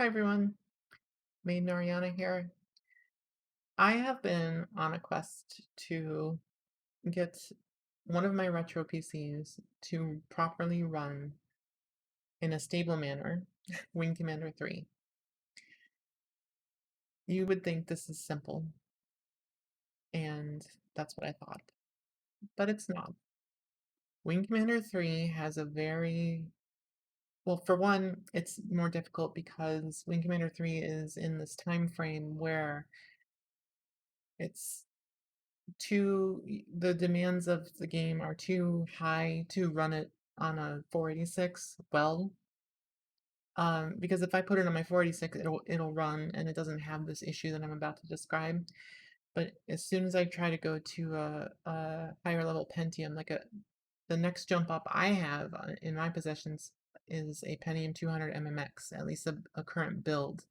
Hi everyone, Maiden Ariana here. I have been on a quest to get one of my retro PCs to properly run in a stable manner Wing Commander 3. You would think this is simple, and that's what I thought, but it's not. Wing Commander 3 has a well, for one, it's more difficult because Wing Commander 3 is in this time frame where it's the demands of the game are too high to run it on a 486 well. Because if I put it on my 486, it'll run and it doesn't have this issue that I'm about to describe. But as soon as I try to go to a higher level Pentium, the next jump up I have in my possessions is a Pentium 200 MMX, at least a current build.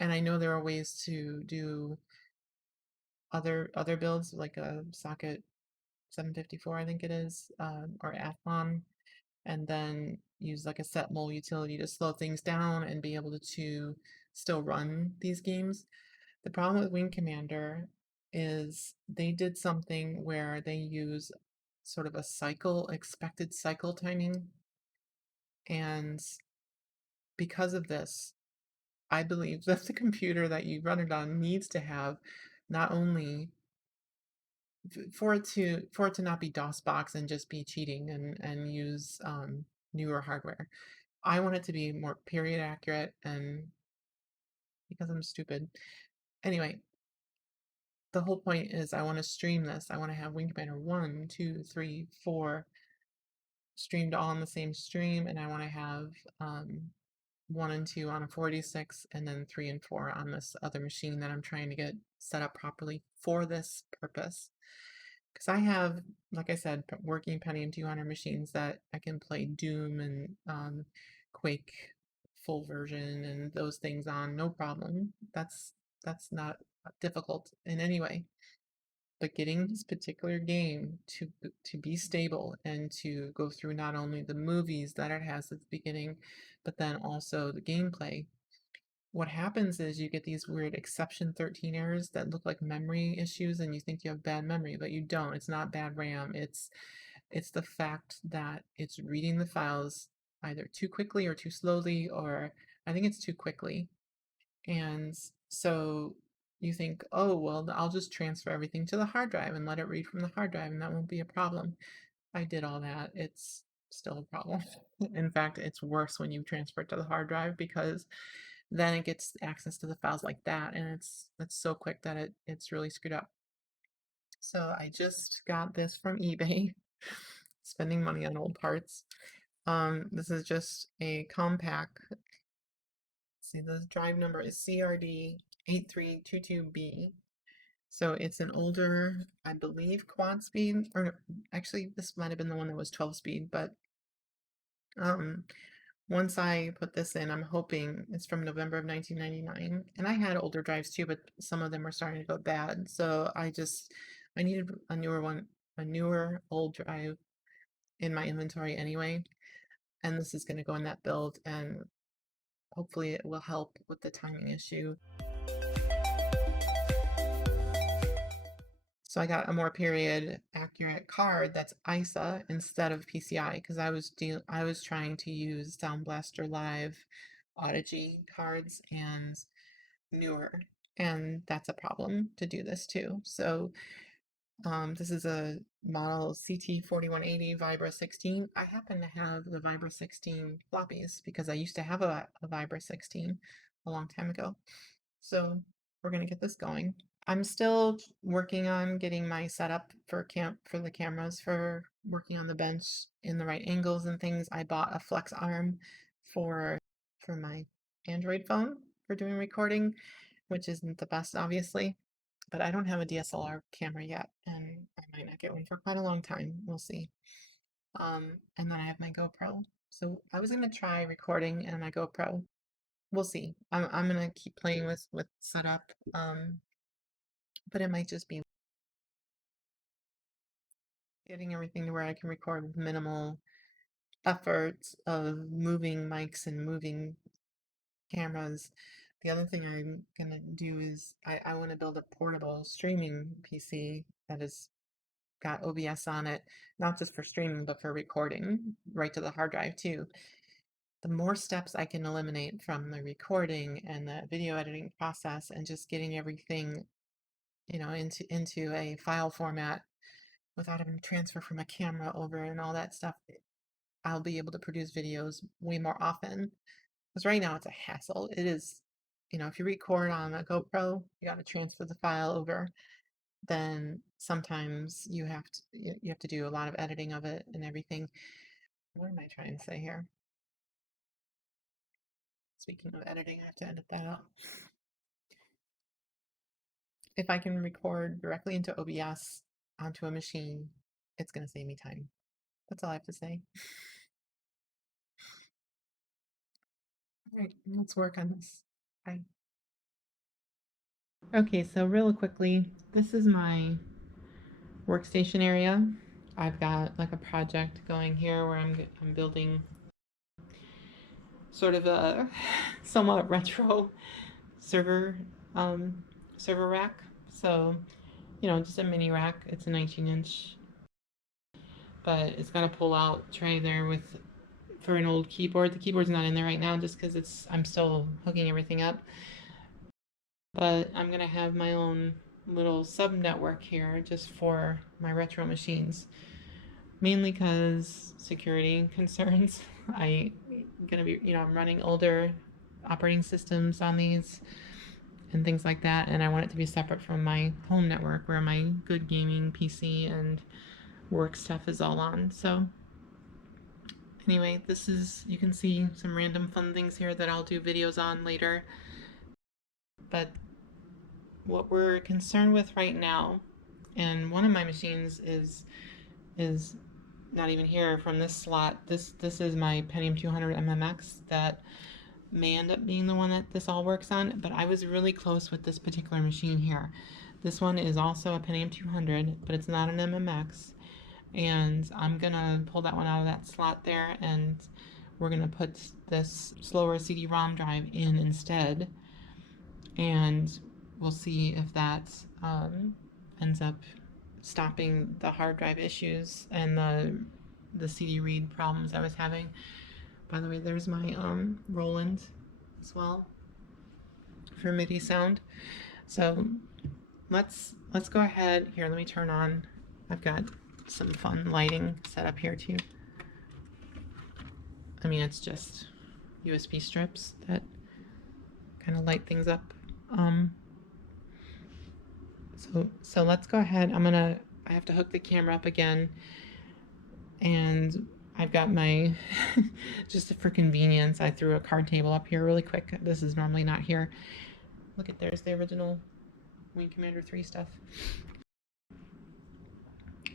And I know there are ways to do other builds like a socket 754, I think it is, or Athlon, and then use like a set mole utility to slow things down and be able to still run these games. The problem with Wing Commander is they did something where they use sort of a expected cycle timing, and because of this, I believe that the computer that you run it on needs to have not only for it to not be DosBox and just be cheating and use newer hardware. I want it to be more period accurate, and because I'm stupid. Anyway, the whole point is I want to stream this. I want to have Wing Commander 1, 2, 3, 4 streamed all on the same stream, and I want to have 1 and 2 on a 46, and then 3 and 4 on this other machine that I'm trying to get set up properly for this purpose. Because I have, like I said, working Pentium 200 machines that I can play Doom and Quake full version and those things on, no problem. That's not difficult in any way. But getting this particular game to be stable and to go through not only the movies that it has at the beginning, but then also the gameplay. What happens is you get these weird exception 13 errors that look like memory issues and you think you have bad memory, but you don't. It's not bad RAM. It's the fact that it's reading the files either too quickly or too slowly, or I think it's too quickly. And so you think, oh, well, I'll just transfer everything to the hard drive and let it read from the hard drive, and that won't be a problem. I did all that. It's still a problem. In fact, it's worse when you transfer it to the hard drive because then it gets access to the files like that, and it's so quick that it's really screwed up. So I just got this from eBay, spending money on old parts. This is just a compact. See, the drive number is CRD8322B. So it's an older, I believe, quad speed, or no, actually, this might have been the one that was 12 speed, but um, once I put this in, I'm hoping it's from November of 1999. And I had older drives too, but some of them were starting to go bad. So I needed a newer one, a newer old drive in my inventory anyway. And this is going to go in that build, and hopefully it will help with the timing issue. So I got a more period accurate card that's ISA instead of PCI because I was trying to use Sound Blaster Live Audigy cards and newer, and that's a problem to do this too. So this is a model CT4180 Vibra 16. I happen to have the Vibra 16 floppies because I used to have a Vibra 16 a long time ago. So we're gonna get this going. I'm still working on getting my setup for the cameras for working on the bench in the right angles and things. I bought a flex arm for my Android phone for doing recording, which isn't the best obviously, but I don't have a DSLR camera yet, and I might not get one for quite a long time. We'll see. And then I have my GoPro. So I was gonna try recording and my GoPro. We'll see. I'm gonna keep playing with setup. But it might just be getting everything to where I can record with minimal effort of moving mics and moving cameras. The other thing I'm gonna do is I want to build a portable streaming PC that has got OBS on it, not just for streaming, but for recording right to the hard drive too. The more steps I can eliminate from the recording and the video editing process and just getting everything, into a file format without having to transfer from a camera over and all that stuff, I'll be able to produce videos way more often. Because right now it's a hassle. It is, if you record on a GoPro, you got to transfer the file over. Then sometimes you have to do a lot of editing of it and everything. What am I trying to say here? Speaking of editing, I have to edit that out. If I can record directly into OBS onto a machine, it's going to save me time. That's all I have to say. All right, let's work on this. Bye. Okay, so real quickly, this is my workstation area. I've got like a project going here where I'm building sort of a somewhat retro server server rack. So, just a mini rack. It's a 19-inch, but it's got a pull-out tray there for an old keyboard. The keyboard's not in there right now just because I'm still hooking everything up. But I'm gonna have my own little sub network here just for my retro machines, mainly because security concerns. I'm running older operating systems on these and things like that, and I want it to be separate from my home network where my good gaming PC and work stuff is all on. So anyway, you can see some random fun things here that I'll do videos on later. But what we're concerned with right now, and one of my machines is not even here from this slot. This is my Pentium 200 MMX that may end up being the one that this all works on, but I was really close with this particular machine here. This one is also a Pentium 200, but it's not an MMX, and I'm gonna pull that one out of that slot there, and we're gonna put this slower CD-ROM drive in instead, and we'll see if that ends up stopping the hard drive issues and the CD read problems I was having. By the way, there's my Roland as well for MIDI sound. So let's go ahead here. Let me turn on. I've got some fun lighting set up here too. I mean, it's just USB strips that kind of light things up. So let's go ahead. I have to hook the camera up again, and I've got my, just for convenience, I threw a card table up here really quick. This is normally not here. Look at, there's the original Wing Commander 3 stuff.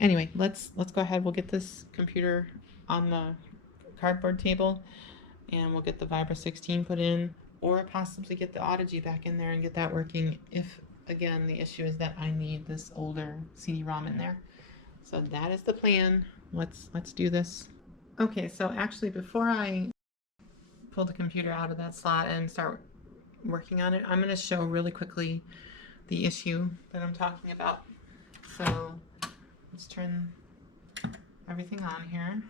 Anyway, let's go ahead. We'll get this computer on the cardboard table, and we'll get the Vibra 16 put in, or possibly get the Audigy back in there and get that working if, again, the issue is that I need this older CD-ROM in there. So that is the plan. Let's do this. Okay, so actually before I pull the computer out of that slot and start working on it, I'm going to show really quickly the issue that I'm talking about. So let's turn everything on here.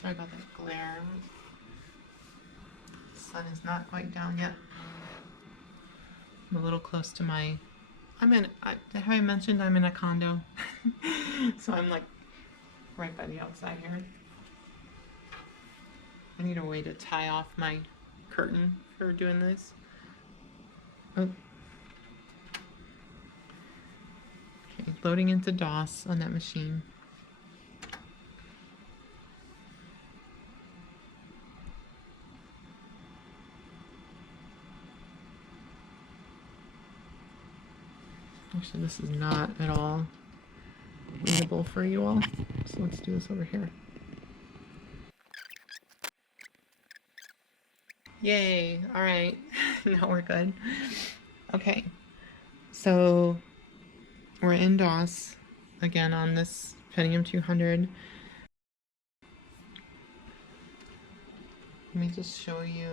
Sorry about that glare. The sun is not quite down yet. I'm a little close to my... have I mentioned I'm in a condo? So I'm like right by the outside here. I need a way to tie off my curtain for doing this. Oh. Okay, loading into DOS on that machine. Actually, this is not at all readable for you all, so let's do this over here. Yay! All right. Now we're good. Okay, so we're in DOS again on this Pentium 200. Let me just show you.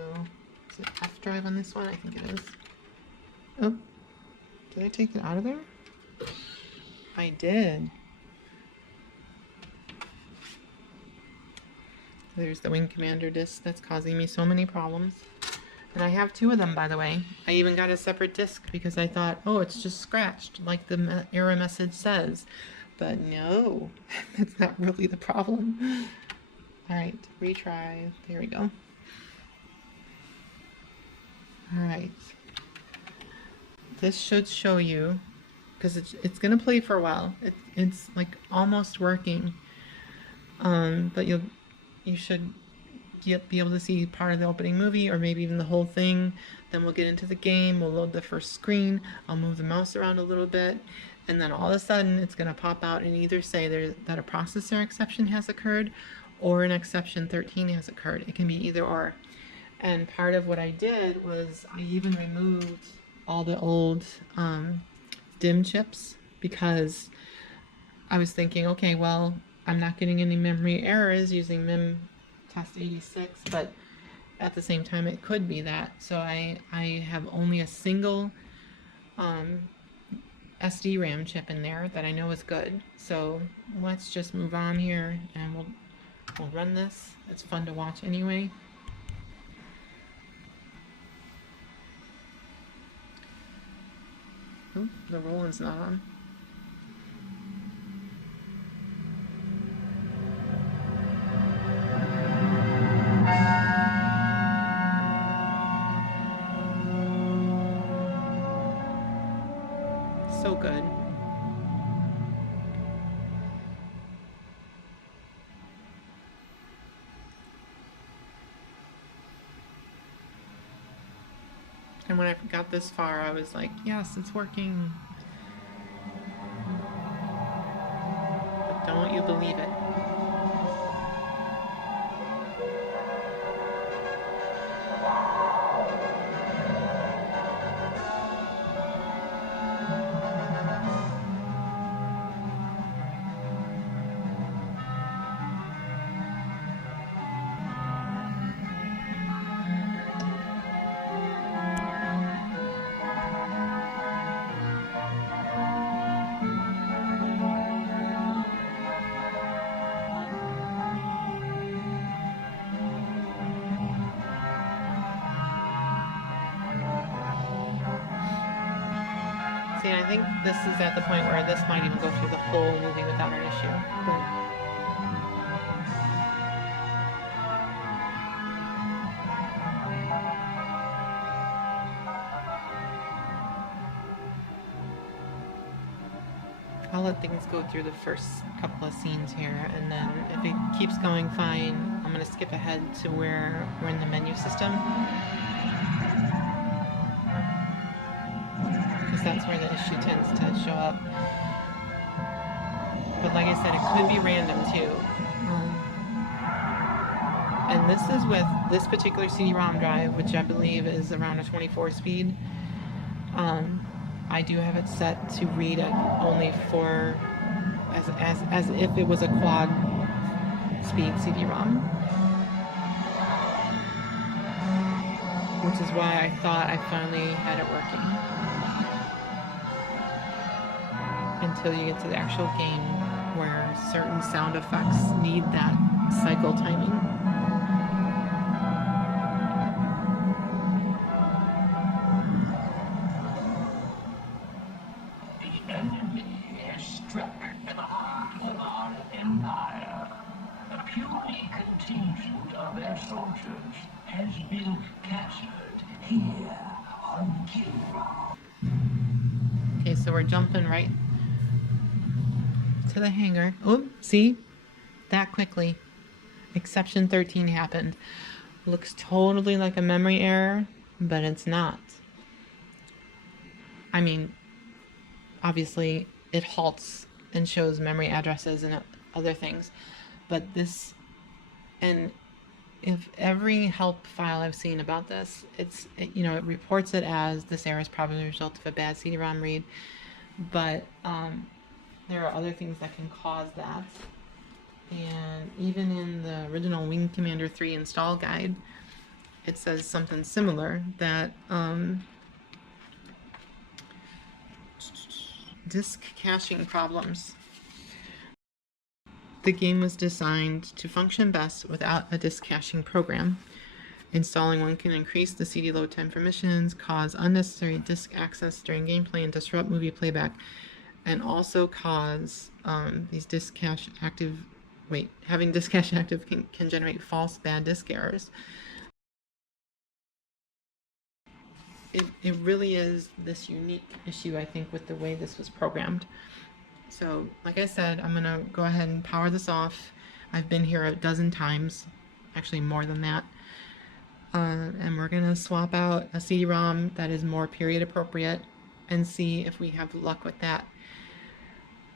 Is it F drive on this one? I think it is. Oh, did I take it out of there? I did. There's the Wing Commander disc that's causing me so many problems. And I have 2 of them, by the way. I even got a separate disc because I thought, oh, it's just scratched, like the error message says. But no, that's not really the problem. All right, retry. There we go. All right. This should show you, because it's going to play for a while. It's like almost working. But you should be able to see part of the opening movie, or maybe even the whole thing. Then we'll get into the game, we'll load the first screen, I'll move the mouse around a little bit, and then all of a sudden it's going to pop out and either say that a processor exception has occurred or an exception 13 has occurred. It can be either or. And part of what I did was I even removed all the old DIMM chips, because I was thinking, okay, well, I'm not getting any memory errors using MIM test 86, but at the same time it could be that. So I have only a single SD-RAM chip in there that I know is good. So let's just move on here and we'll run this. It's fun to watch anyway. Oh, the Roland's not on. So good. And when I got this far, I was like, yes, it's working. But don't you believe it? See, I think this is at the point where this might even go through the whole movie without an issue. But I'll let things go through the first couple of scenes here, and then if it keeps going fine, I'm going to skip ahead to where we're in the menu system. Because that's where the issue tends to show up. But like I said, it could be random too. And this is with this particular CD-ROM drive, which I believe is around a 24 speed. I do have it set to read at only 4, as if it was a quad speed CD-ROM. Which is why I thought I finally had it working. Until you get to the actual game where certain sound effects need that cycle timing. The enemy has struck at the heart of our empire. A puny contingent of their soldiers has been captured here on Kira. Okay, so we're jumping right to the hangar. Oh, see? That quickly. Exception 13 happened. Looks totally like a memory error, but it's not. I mean, obviously it halts and shows memory addresses and other things, but this, and if every help file I've seen about this, you know, it reports it as this error is probably the result of a bad CD-ROM read, but there are other things that can cause that. And even in the original Wing Commander 3 install guide, it says something similar, that disk caching problems. The game was designed to function best without a disk caching program. Installing one can increase the CD load time for missions, cause unnecessary disk access during gameplay, and disrupt movie playback, and also cause these disk cache active. Having disk cache active can generate false bad disk errors. It really is this unique issue, I think, with the way this was programmed. So, like I said, I'm gonna go ahead and power this off. I've been here a dozen times, actually more than that. And we're gonna swap out a CD-ROM that is more period appropriate and see if we have luck with that.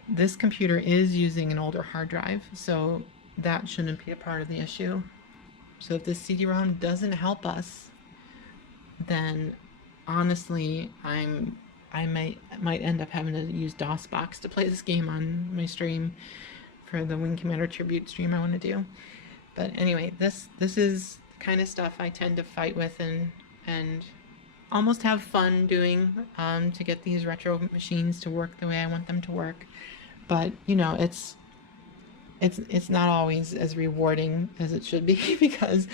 This computer is using an older hard drive, so that shouldn't be a part of the issue. So if this CD-ROM doesn't help us, then honestly, I might end up having to use DosBox to play this game on my stream for the Wing Commander tribute stream I want to do. But anyway, this is the kind of stuff I tend to fight with and almost have fun doing to get these retro machines to work the way I want them to work. But you know, it's not always as rewarding as it should be because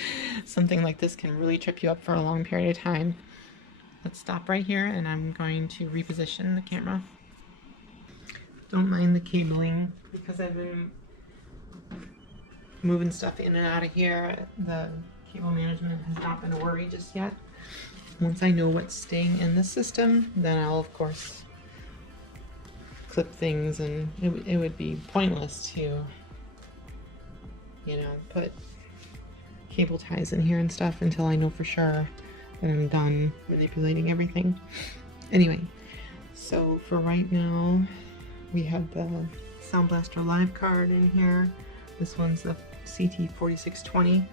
something like this can really trip you up for a long period of time. Let's stop right here, and I'm going to reposition the camera. Don't mind the cabling because I've been moving stuff in and out of here. The cable management has not been a worry just yet. Once I know what's staying in the system, then I'll of course clip things, and it would be pointless to, you know, put cable ties in here and stuff until I know for sure that I'm done manipulating everything. Anyway, so for right now, we have the Sound Blaster Live card in here. This one's the CT4620.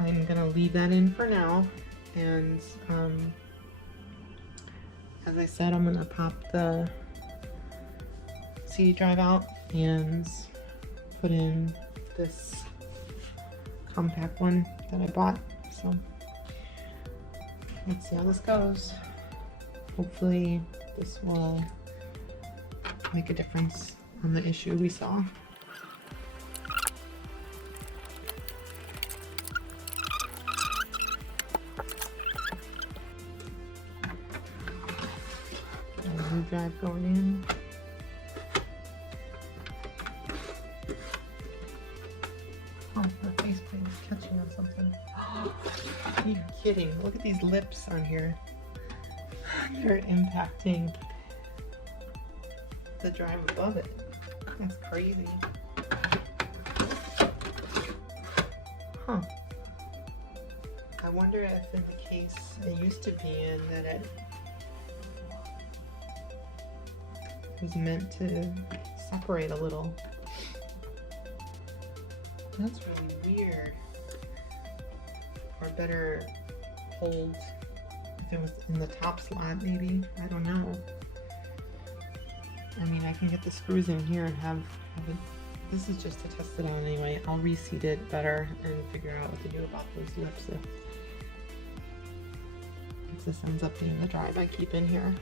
I'm gonna leave that in for now, and as I said, I'm gonna pop the CD drive out and put in this compact one that I bought. So let's see how this goes. Hopefully this will make a difference on the issue we saw. New drive going in. Oh, the faceplate is catching on something. Are you kidding? Look at these lips on here. They're impacting the drive above it. That's crazy. Huh. I wonder if in the case it used to be in that it was meant to separate a little. That's really weird. Or better hold if it was in the top slot, maybe. I don't know. I mean, I can get the screws in here and have it. This is just to test it out anyway. I'll reseat it better and figure out what to do about those lips if this ends up being the drive I keep in here.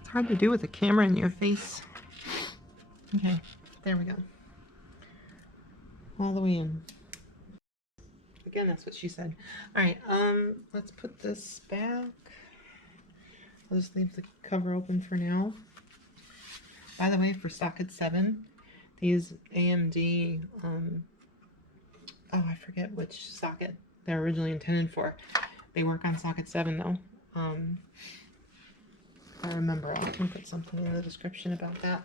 It's hard to do with a camera in your face. Okay, there we go. All the way in. Again, that's what she said. All right, let's put this back. I'll just leave the cover open for now. By the way, for socket 7, these AMD, oh, I forget which socket they're originally intended for. They work on socket 7 though. If I remember, I can put something in the description about that.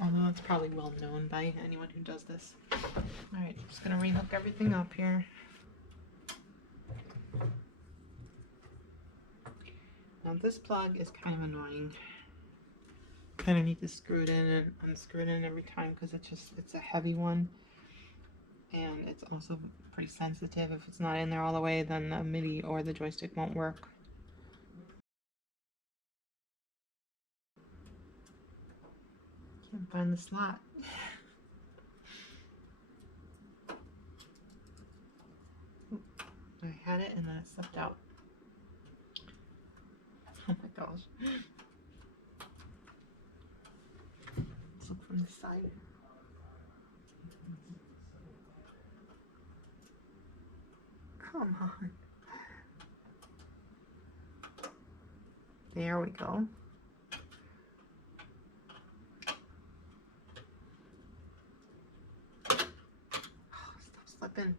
Although it's probably well known by anyone who does this. Alright, I'm just gonna rehook everything up here. Now this plug is kind of annoying. Kind of need to screw it in and unscrew it in every time because it's a heavy one, and it's also pretty sensitive. If it's not in there all the way, then the MIDI or the joystick won't work. Can't find the slot. I had it and then it slipped out. Oh my gosh. Let's look from this side. Come on. There we go. Oh, stop slipping.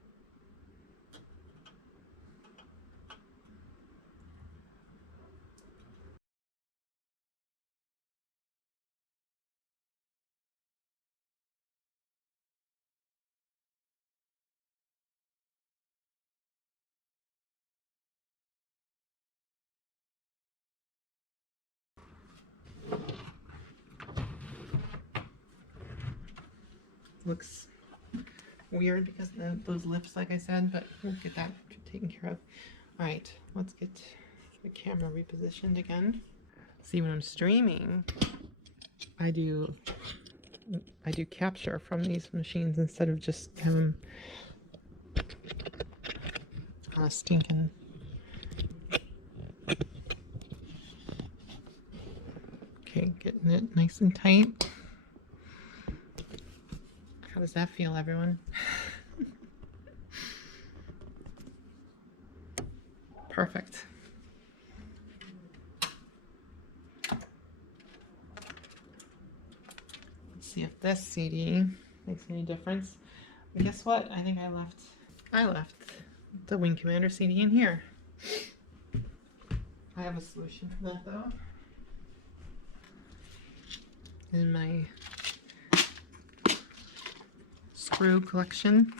Looks weird because those lips, like I said, but we'll get that taken care of. All right, let's get the camera repositioned again. See, when I'm streaming, I do capture from these machines instead of just having stinking. Okay, getting it nice and tight. How does that feel, everyone? Perfect. Let's see if this CD makes any difference. But guess what? I think I left the Wing Commander CD in here. I have a solution for that though. In my screw collection.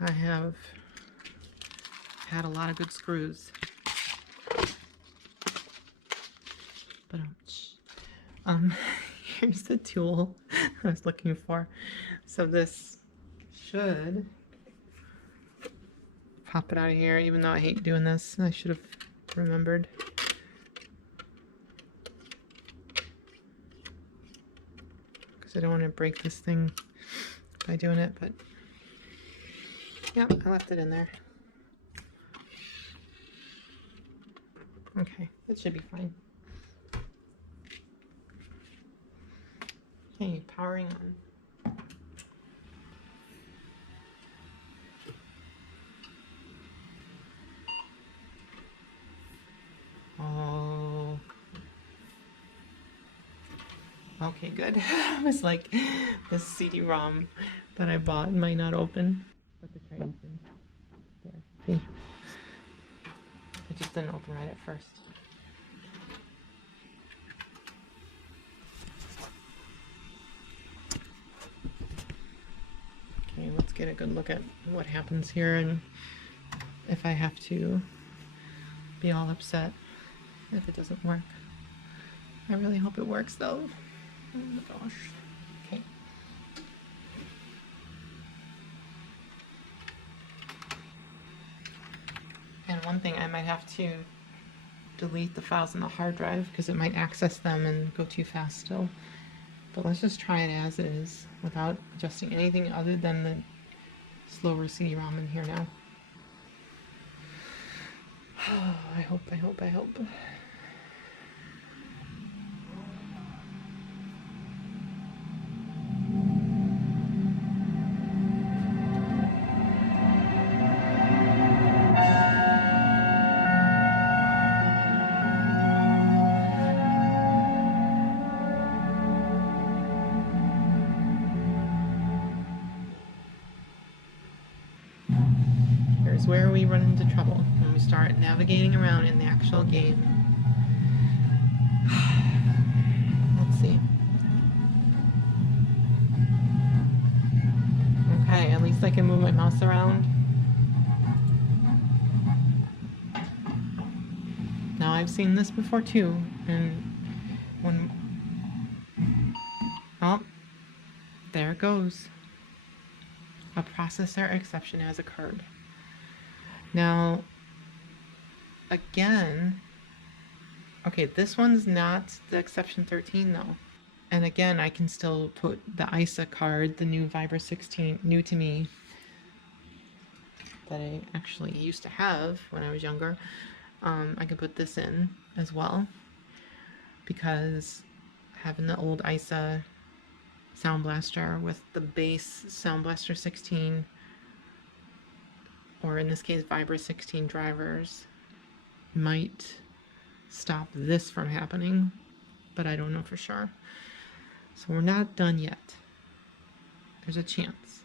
I have had a lot of good screws. But here's the tool I was looking for. So this should pop it out of here, even though I hate doing this. I should have remembered. I don't want to break this thing by doing it, but yeah, I left it in there. Okay, it should be fine. Okay, powering on. Oh. Okay, good. I was like, this CD-ROM that I bought might not open. But the Chinese thing. There. See? It just didn't open right at first. Okay, let's get a good look at what happens here and if I have to be all upset if it doesn't work. I really hope it works though. Oh my gosh. Okay. And one thing, I might have to delete the files on the hard drive because it might access them and go too fast still. But let's just try it as is without adjusting anything other than the slower CD-ROM in here now. I hope. Here's where we run into trouble when we start navigating around in the actual game. Let's see. Okay, at least I can move my mouse around. I've seen this before too, and when, oh, there it goes. A processor exception has occurred. Now, again, okay, this one's not the exception 13 though. And again, I can still put the ISA card, the new Vibra 16, new to me, that I actually used to have when I was younger. I can put this in as well, because having the old ISA Sound Blaster with the base Sound Blaster 16, or in this case Vibra 16 drivers, might stop this from happening, but I don't know for sure. So we're not done yet. There's a chance.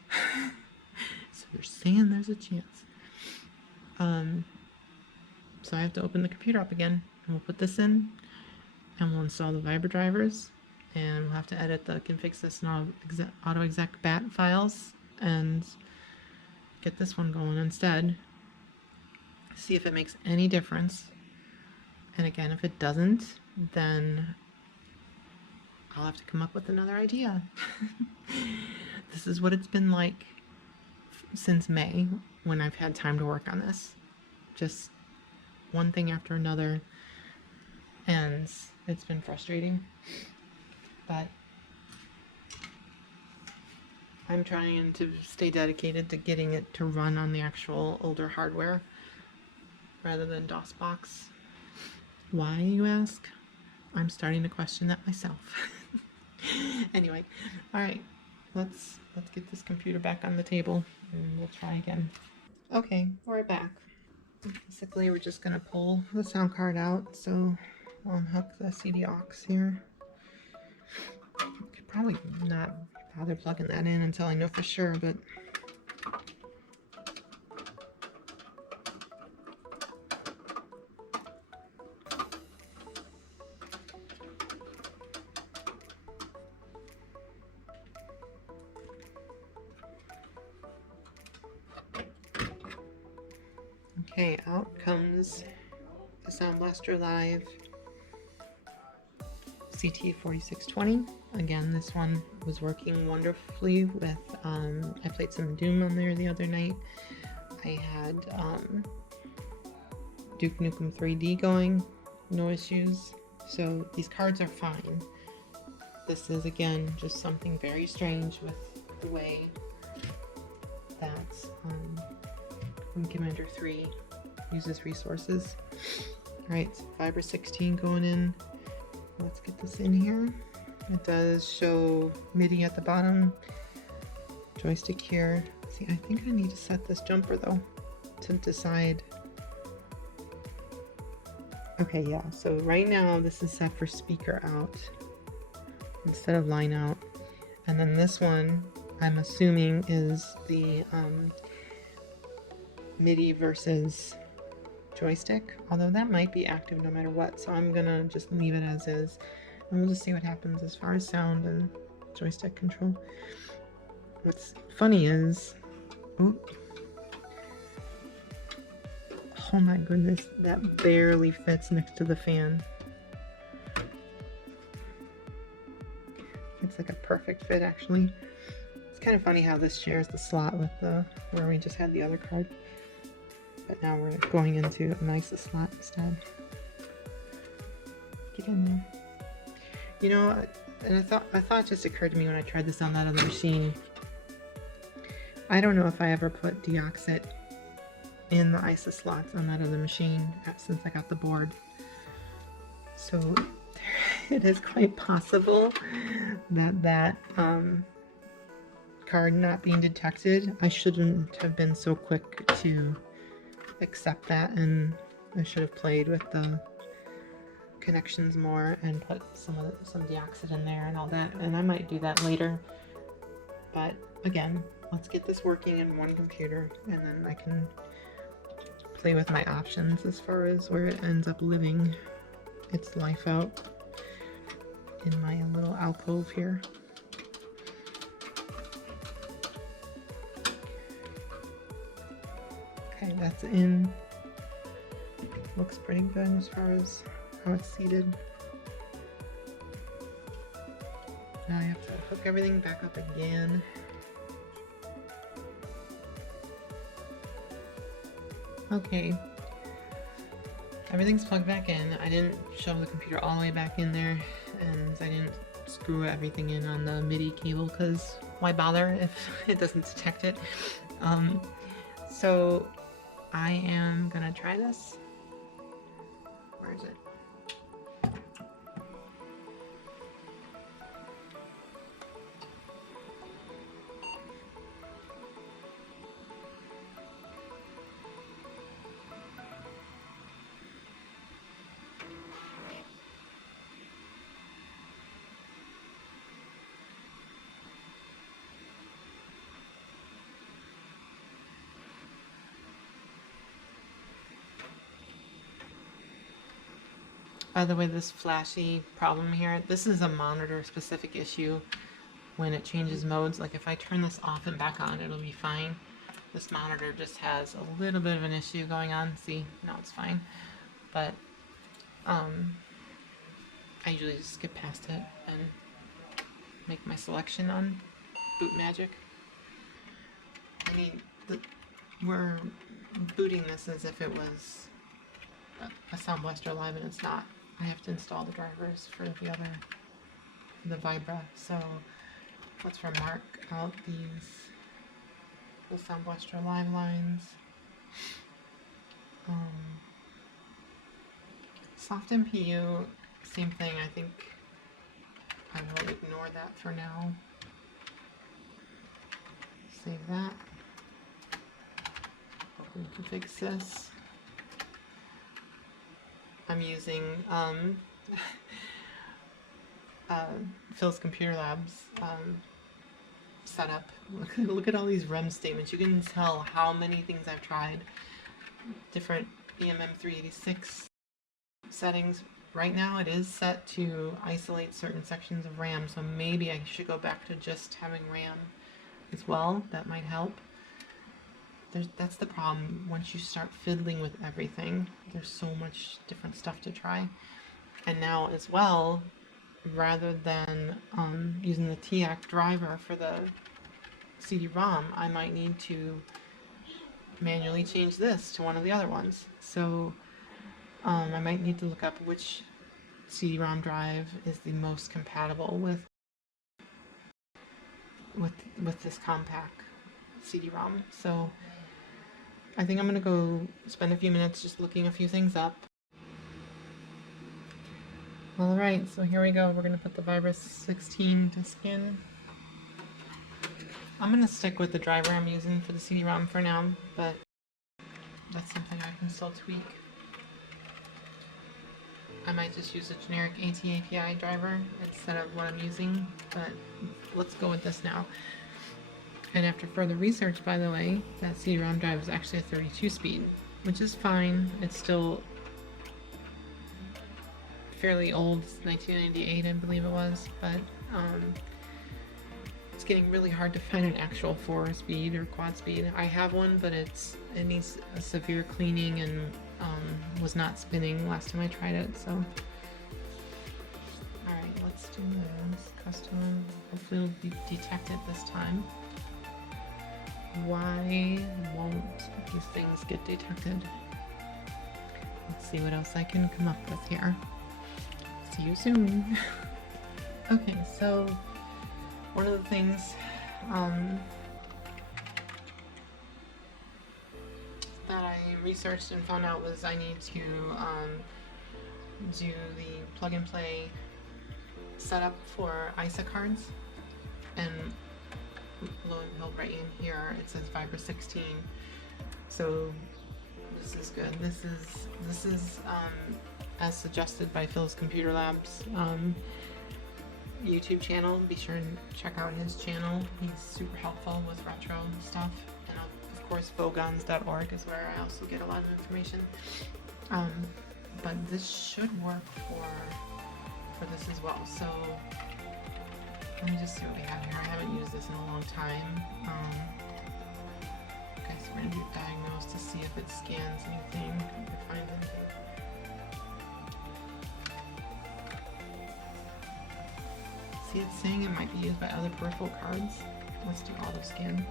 So you're saying there's a chance. So I have to open the computer up again, and we'll put this in, and we'll install the Vibra drivers, and we'll have to edit the config sys and auto exec bat files and get this one going instead. See if it makes any difference. And again, if it doesn't, then I'll have to come up with another idea. This is what it's been like since May, when I've had time to work on this. Just one thing after another, and it's been frustrating. But I'm trying to stay dedicated to getting it to run on the actual older hardware rather than DosBox. Why, you ask? I'm starting to question that myself. Anyway, all right, let's get this computer back on the table and we'll try again. Okay, we're back. Basically, we're just gonna pull the sound card out. So I'll unhook the CD aux here. Could probably not bother plugging that in until I know for sure, but okay, out comes the Sound Blaster Live CT4620. Again, this one was working wonderfully with, I played some Doom on there the other night. I had Duke Nukem 3D going, no issues. So these cards are fine. This is, again, just something very strange with the way that Wing Commander 3 uses resources. Alright, so Vibra 16 going in. Let's get this in here. It does show MIDI at the bottom, joystick here. See, I think I need to set this jumper though to decide. Okay, yeah, so right now this is set for speaker out instead of line out. And then this one, I'm assuming, is the MIDI versus joystick, although that might be active no matter what, so I'm gonna just leave it as is, and we'll just see what happens as far as sound and joystick control. What's funny is, oh my goodness, that barely fits next to the fan. It's like a perfect fit, actually. It's kind of funny how this shares the slot with the where we just had the other card. But now we're going into a nicer slot instead. Get in there. You know, and I thought it just occurred to me when I tried this on that other machine. I don't know if I ever put Deoxit in the ISA slots on that other machine since I got the board. So it is quite possible that card not being detected, I shouldn't have been so quick to accept that, and I should have played with the connections more and put some Deoxit in there and all that, and I might do that later. But again, let's get this working in one computer, and then I can play with my options as far as where it ends up living its life out in my little alcove here. Okay, that's in. looks pretty good as far as how it's seated. Now I have to hook everything back up again. Okay, everything's plugged back in. I didn't shove the computer all the way back in there, and I didn't screw everything in on the MIDI cable because why bother if it doesn't detect it? So I am gonna try this. Where is it? By the way, this flashy problem here, this is a monitor specific issue when it changes modes. Like if I turn this off and back on, it'll be fine. This monitor just has a little bit of an issue going on. See, now it's fine. But I usually just skip past it and make my selection on Boot Magic. I mean, we're booting this as if it was a Sound Blaster Live, and it's not. I have to install the drivers for the Vibra. So let's remark out the Sound Blaster Live lines. Soft MPU, same thing. I think I will ignore that for now. Save that. Open config sys. I'm using Phil's Computer Labs setup. Look at all these REM statements. You can tell how many things I've tried. Different EMM386 settings. Right now it is set to isolate certain sections of RAM, so maybe I should go back to just having RAM as well. That might help. That's the problem. Once you start fiddling with everything, there's so much different stuff to try. And now as well, rather than using the TAC driver for the CD-ROM, I might need to manually change this to one of the other ones. So I might need to look up which CD-ROM drive is the most compatible with this compact CD-ROM. So I think I'm gonna go spend a few minutes just looking a few things up. Alright, so here we go. We're gonna put the Vibra 16 disc in. I'm gonna stick with the driver I'm using for the CD-ROM for now, but that's something I can still tweak. I might just use a generic AT-API driver instead of what I'm using, but let's go with this now. And after further research, by the way, that CD-ROM drive is actually a 32 speed, which is fine. It's still fairly old, 1998 I believe it was, but it's getting really hard to find an actual 4-speed or quad speed. I have one, but it needs a severe cleaning and was not spinning last time I tried it, so. Alright, let's do this. Custom, hopefully it'll be detected this time. Why won't these things get detected? Let's see what else I can come up with here. See you soon. Okay, so one of the things that I researched and found out was I need to do the plug and play setup for ISA cards, and lo and behold, right in here it says Vibra 16. So this is good. This is as suggested by Phil's Computer Labs YouTube channel. Be sure and check out his channel. He's super helpful with retro stuff. And of course, vogons.org is where I also get a lot of information. But this should work for this as well. So let me just see what we have here. I haven't used this in a long time. Okay, so We're gonna do diagnose to see if it scans anything, if it finds anything. See, it's saying it might be used by other peripheral cards. Let's do auto scan.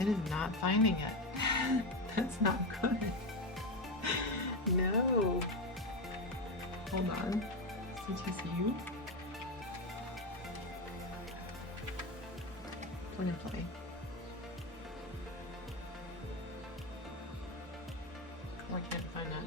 It is not finding it. That's not good. No. Hold on. CTCU. Plug and play. Oh, I can't find that.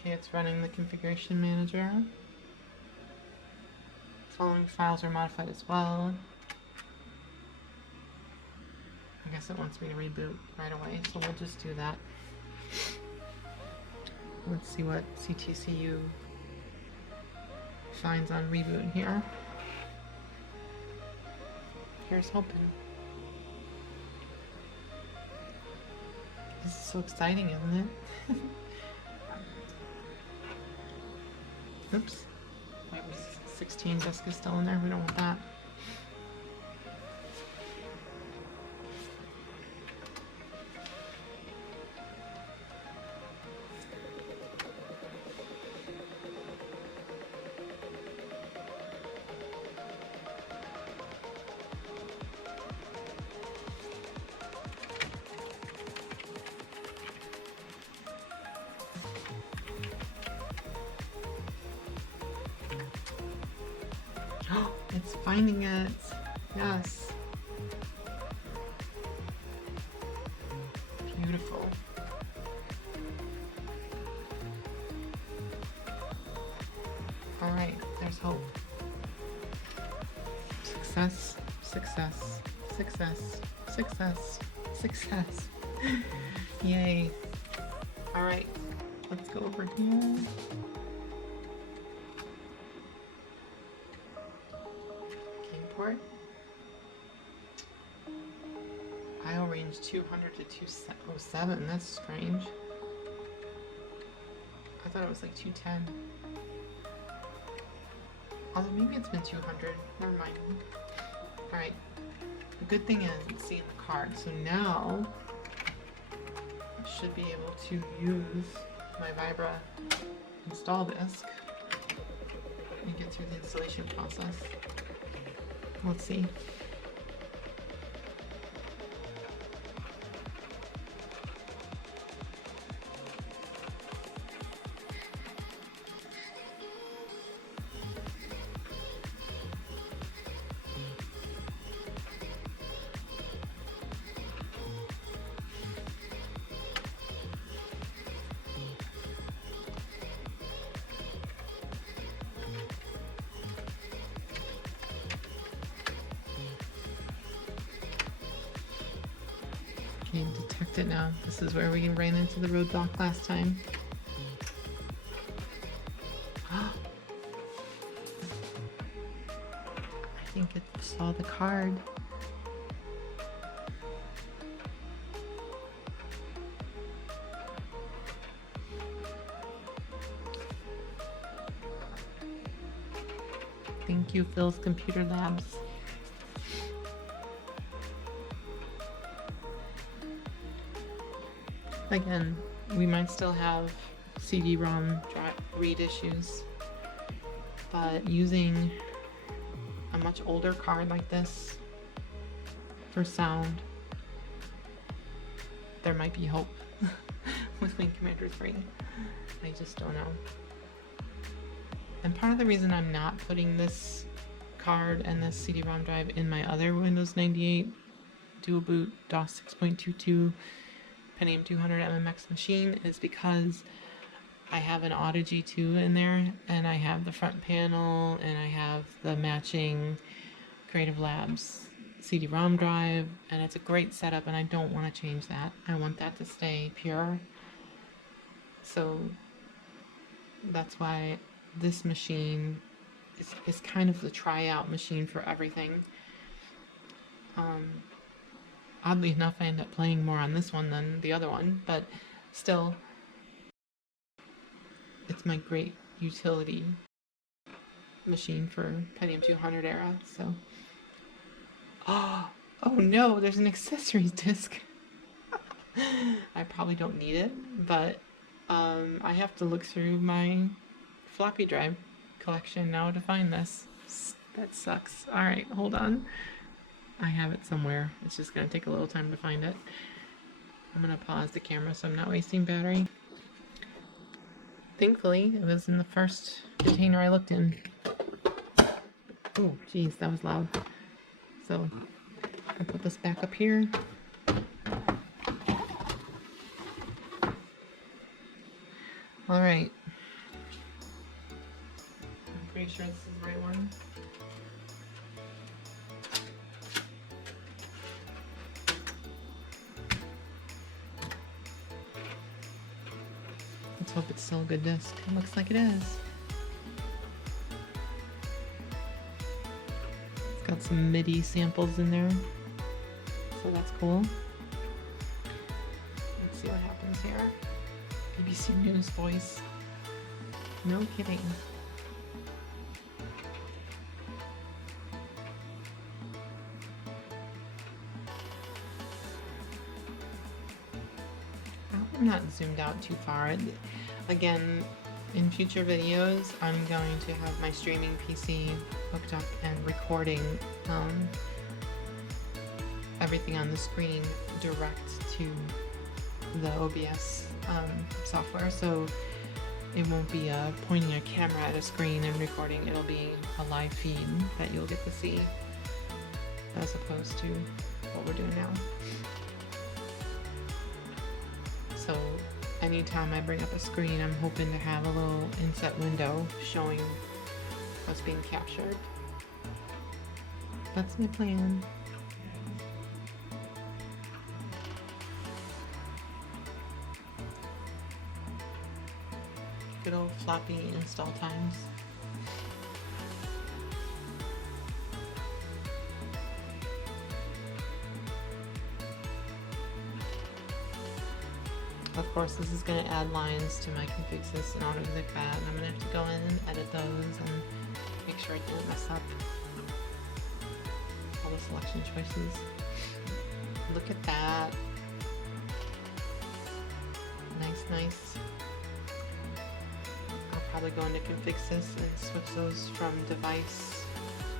Okay, it's running the configuration manager. Following files are modified as well. I guess it wants me to reboot right away, so we'll just do that. Let's see what CTCU finds on reboot here. Here's hoping. This is so exciting, isn't it? Oops. That was 16 disk is still in there. We don't want that. It's finding it. Yes. Beautiful. All right, there's hope. Success, success, success, success, success. Yay. All right, let's go over here. Port. IO range 200 to 207. That's strange. I thought it was like 210. Although maybe it's been 200. Never mind. Alright. The good thing is it's seeing the card. So now I should be able to use my Vibra install disk and get through the installation process. Let's see. Okay, detect it now. This is where we ran into the roadblock last time. I think it saw the card. Thank you, Phil's Computer Labs. Again, we might still have CD-ROM read issues, but using a much older card like this for sound, there might be hope with Wing Commander 3. I just don't know. And part of the reason I'm not putting this card and this CD-ROM drive in my other Windows 98 dual boot DOS 6.22 Pentium 200 MMX machine is because I have an Audigy 2 in there, and I have the front panel, and I have the matching Creative Labs CD-ROM drive, and it's a great setup, and I don't want to change that. I want that to stay pure. So that's why this machine is kind of the tryout machine for everything. Oddly enough, I end up playing more on this one than the other one, but still, it's my great utility machine for Pentium 200 era, so. Oh no, there's an accessories disc. I probably don't need it, but I have to look through my floppy drive collection now to find this. That sucks. Alright, hold on. I have it somewhere. It's just gonna take a little time to find it. I'm gonna pause the camera so I'm not wasting battery. Thankfully, it was in the first container I looked in. Oh, geez, that was loud. So, I'll put this back up here. Alright. I'm pretty sure this is the right one. Let's hope it's still a good disc. It looks like it is. It's got some MIDI samples in there, so that's cool. Let's see what happens here. BBC News voice. No kidding. I'm not zoomed out too far. Again, in future videos, I'm going to have my streaming PC hooked up and recording everything on the screen direct to the OBS software, so it won't be pointing a camera at a screen and recording. It'll be a live feed that you'll get to see, as opposed to what we're doing now. So anytime I bring up a screen, I'm hoping to have a little inset window showing what's being captured. That's my plan. Good old floppy install times. Of course, this is going to add lines to my config sys and AutoExec that, and I'm going to have to go in and edit those and make sure I don't mess up all the selection choices. Look at that. Nice, nice. I'll probably go into config sys and switch those from device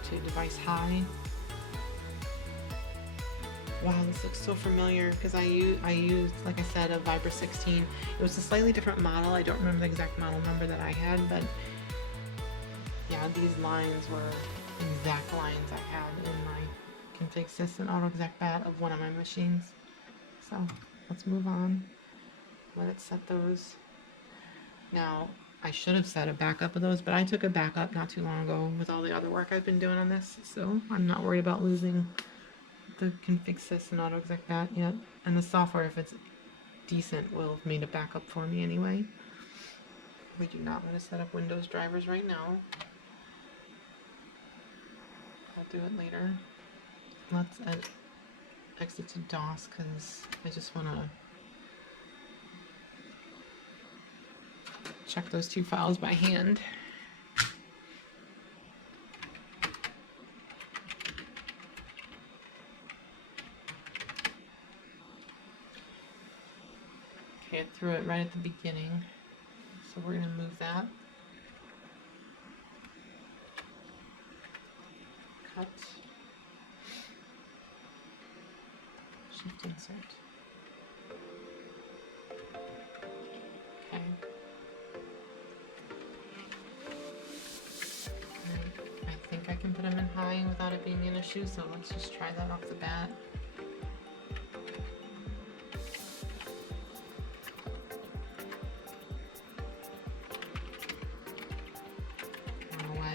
to device high. Wow, this looks so familiar because I used, like I said, a Vibra 16. It was a slightly different model. I don't remember the exact model number that I had, but yeah, these lines were exact lines I had in my config sys and AutoExec bat of one of my machines. So let's move on. Let it set those. Now, I should have set a backup of those, but I took a backup not too long ago with all the other work I've been doing on this, so I'm not worried about losing the config sys and AutoExec bat yet. And the software, if it's decent, will have made a backup for me anyway. We do not want to set up Windows drivers right now. I'll do it later. Let's exit to DOS because I just want to check those two files by hand. Okay, I threw it right at the beginning, so we're going to move that. Cut. Shift insert. Okay. I think I can put them in high without it being an issue, so let's just try that off the bat.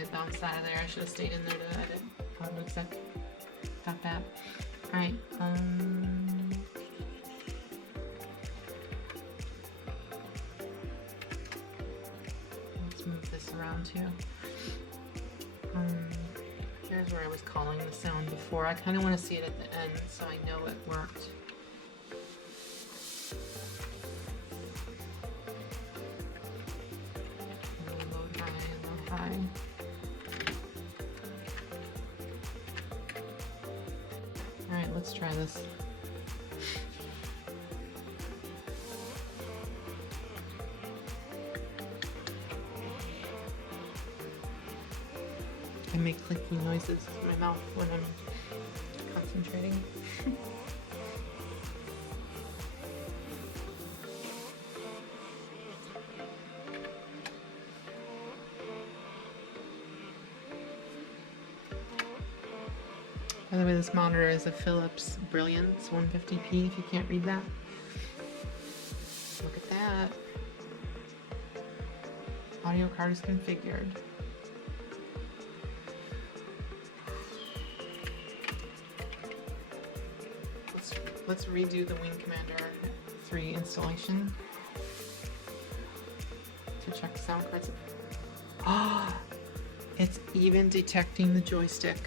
it bounced out of there. I should have stayed in there to edit. How it looks like. Got that. Alright, let's move this around too. Here's where I was calling the sound before. I kind of want to see it at the end so I know it worked. Low, high, low, high. Alright, let's try this. I make clicking noises with my mouth when I'm concentrating. By the way, this monitor is a Philips Brilliance 150p if you can't read that. Look at that. Audio card is configured. Let's redo the Wing Commander 3 installation to check sound cards. Ah, it's even detecting the joystick.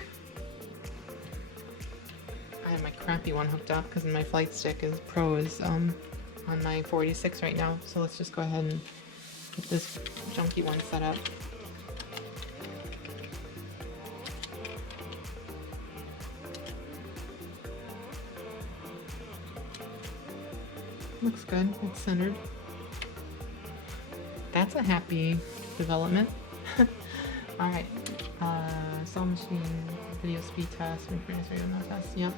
I have my crappy one hooked up because my flight stick is on my 486 right now. So let's just go ahead and get this junky one set up. Looks good. It's centered. That's a happy development. Alright. Sound machine, video speed test, synchronous radio no test. Yep.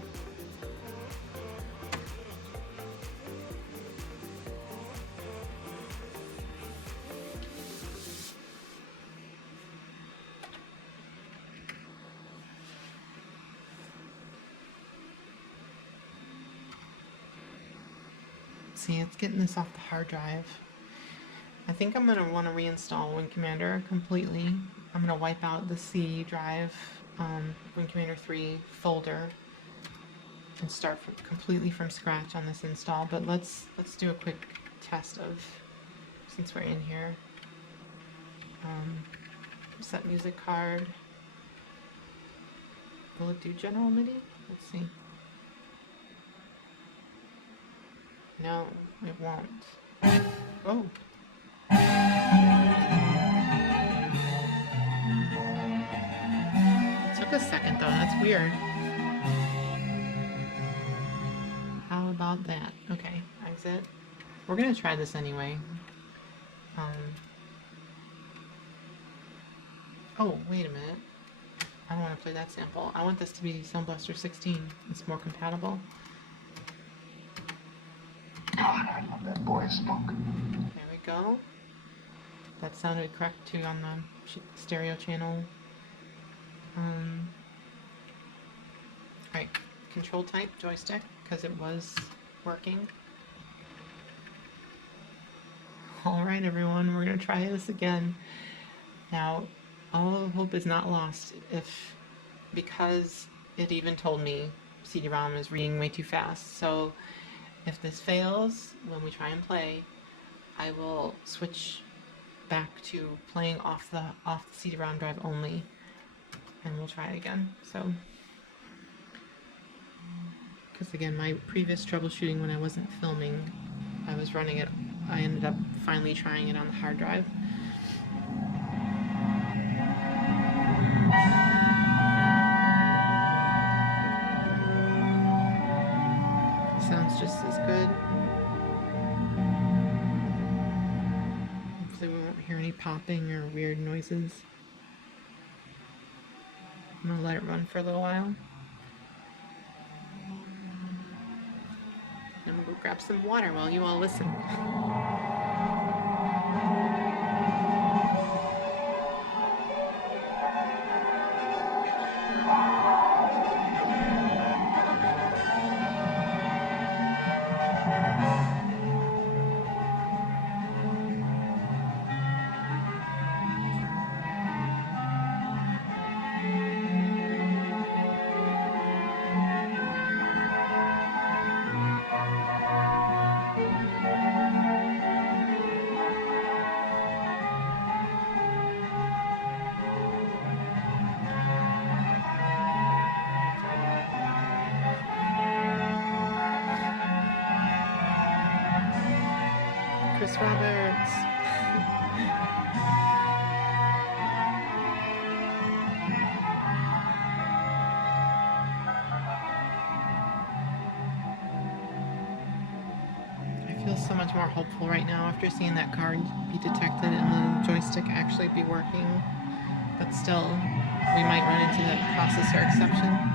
See, it's getting this off the hard drive. I think I'm going to want to reinstall Wing Commander completely. I'm going to wipe out the C drive, Wing Commander 3 folder, and start completely from scratch on this install. But let's do a quick test of, since we're in here. Set music card. Will it do general MIDI? Let's see. No, it won't. Oh. It took a second though, that's weird. How about that? Okay, exit. We're gonna try this anyway. Oh, wait a minute. I don't want to play that sample. I want this to be Sound Blaster 16. It's more compatible. God, I love that boy's spunk. There we go. That sounded correct too on the stereo channel. Alright, control type joystick, because it was working. Alright everyone, we're going to try this again. Now, all hope is not lost because it even told me CD-ROM is reading way too fast. So if this fails when we try and play, I will switch back to playing off the CD-ROM drive only, and we'll try it again. So, because again, my previous troubleshooting when I wasn't filming, I was running it. I ended up finally trying it on the hard drive. Sounds just as good. Hopefully we won't hear any popping or weird noises. I'm gonna let it run for a little while. I'm gonna go grab some water while you all listen. Roberts. I feel so much more hopeful right now after seeing that card be detected and the joystick actually be working. But still, we might run into that processor exception.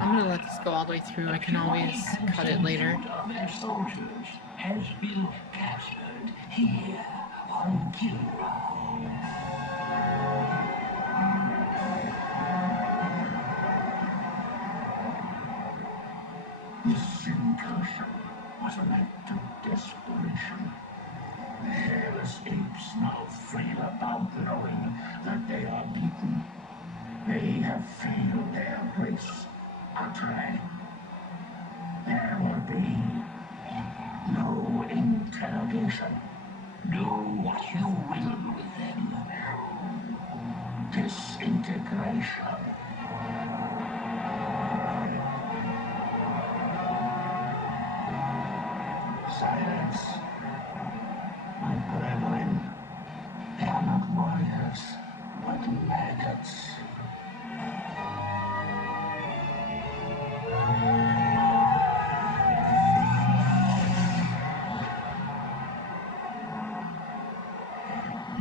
I'm gonna let this go all the way through. I can always cut it later. Of their soldiers has been captured here on Kira. This incursion was an act of desperation. The hairless apes now flail about knowing that they are beaten. They have failed their race utterly. There will be no interrogation. Do what you will with them. Disintegration. Silence. My brethren, they are not warriors, but maggots.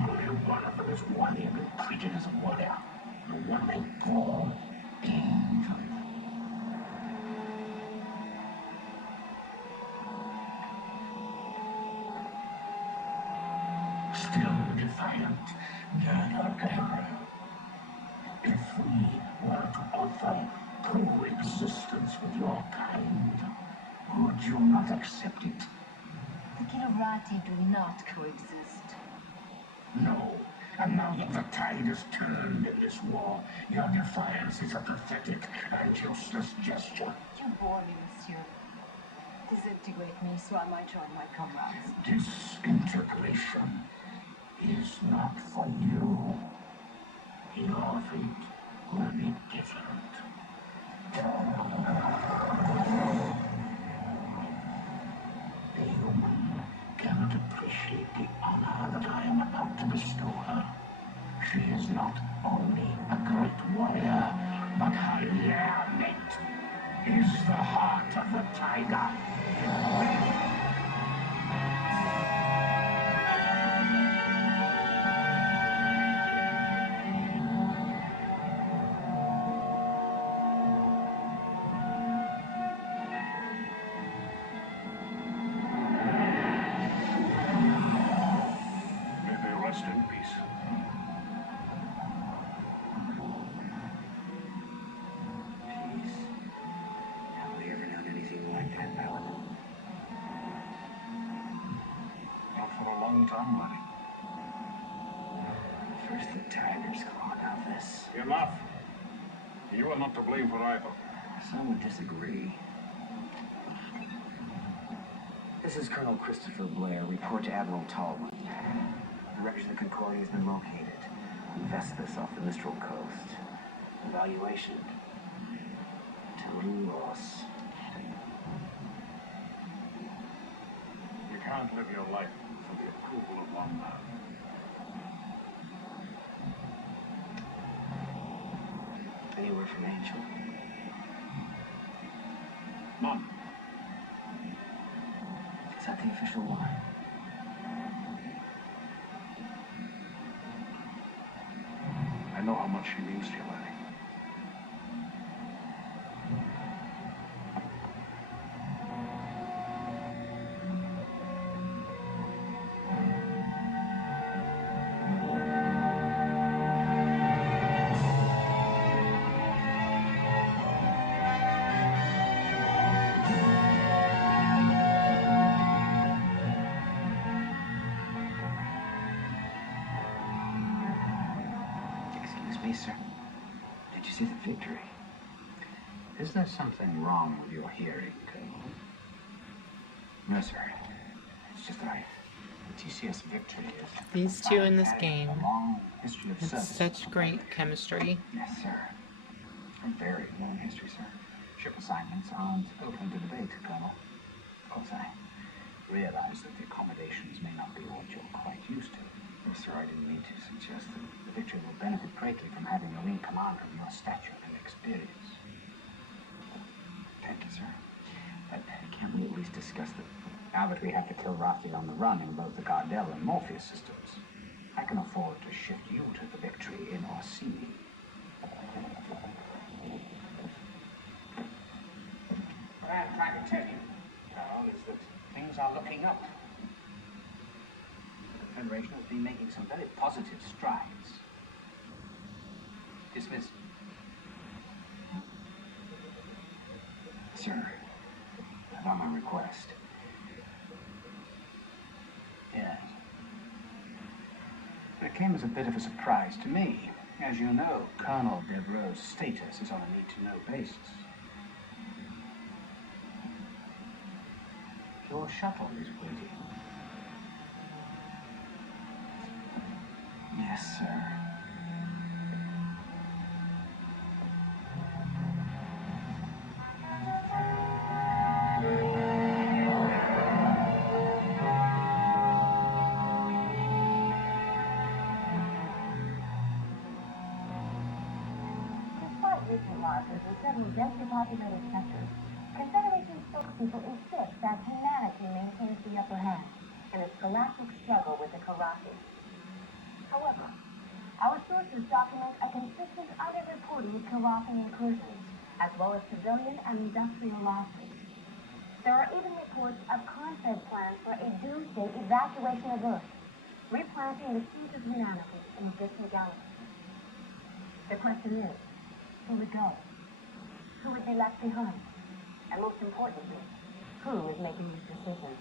Only one of them is worthy of being treated as a warrior. The one they call Angel. Still defiant, neither error. If we were to offer coexistence with your kind, would you not accept it? The Kilorati do not coexist. No. And now that the tide has turned in this war, your defiance is a pathetic and useless gesture. You bore me, monsieur. Disintegrate me so I might join my comrades. Disintegration is not for you. Your fate will be different. The human cannot appreciate the honor that I am about to bestow her. She is not only a great warrior, but her lair mate is the heart of the tiger. Rest in peace. Jeez. Have we ever known anything like that, Paladin? Not for a long time, buddy. First the Tiger's Claw, now this. Enough. You are not to blame for either. Some would disagree. This is Colonel Christopher Blair. Report to Admiral Tallman. The wreckage of the Concordia has been located. Vestas off the Mistral coast. Evaluation. Total loss. You can't live your life for the approval of one man. Any word from Angel? None. Is that the official one? I know how much she means to you, Yes, sir. Did you see the victory? Is there something wrong with your hearing, Colonel? No, sir. It's just that The TCS victory is These two in this game, a long history of it's service. such great chemistry. Yes, sir. A very long history, sir. Ship assignments aren't open to debate, Colonel. Of course, I realize that the accommodations may not be what you're quite used to. Yes, sir, I didn't mean to suggest that. The victory will benefit greatly from having a wing commander of your stature and experience. Thank you, sir. But can't we at least discuss the... Now that we have the Kilrathi on the run in both the Gardell and Morpheus systems, I can afford to shift you to the victory in Orsini. What I'm trying to tell you, Carol, is that things are looking up. The Federation has been making some very positive strides. Dismiss. Sir, about my request. Yes. It came as a bit of a surprise to me. As you know, Colonel Devereaux's status is on a need-to-know basis. Your shuttle is waiting. Yes, sir. Despite recent markers in several densely populated sectors, Confederation spokespeople insist that humanity maintains the upper hand in its galactic struggle with the Kilrathi. However, our sources document a consistent underreporting Kilrathi incursions, as well as civilian and industrial losses. There are even reports of confed plans for a doomsday evacuation of Earth, replanting the seeds of humanity in a distant galaxy. The question is, who would go? Who would be left behind? And most importantly, who is making these decisions?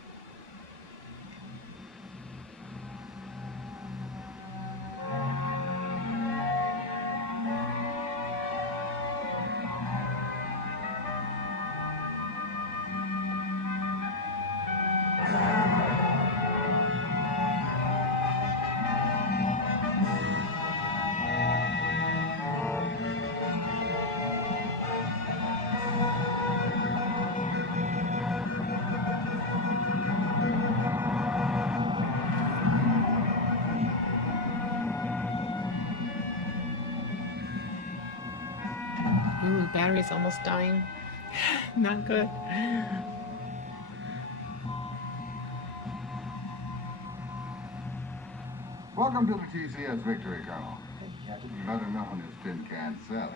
Ooh, battery's almost dying. Not good. Welcome to the TCS Victory, Colonel. Better known as Tin Can Sally.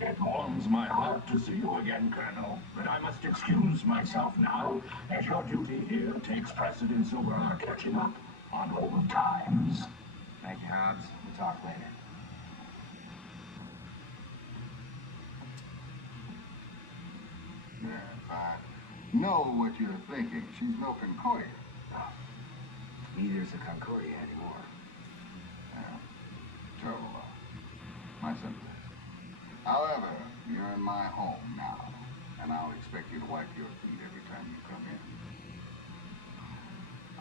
It warms my heart to see you again, Colonel, but I must excuse myself now, as your duty here takes precedence over our catching up on old times. Thank you, Hobbs. We'll talk later. Yes, I know what you're thinking. She's no Concordia. Neither is a Concordia anymore. Yeah, terrible loss. My sympathies. However, you're in my home now, and I'll expect you to wipe your feet every time you come in.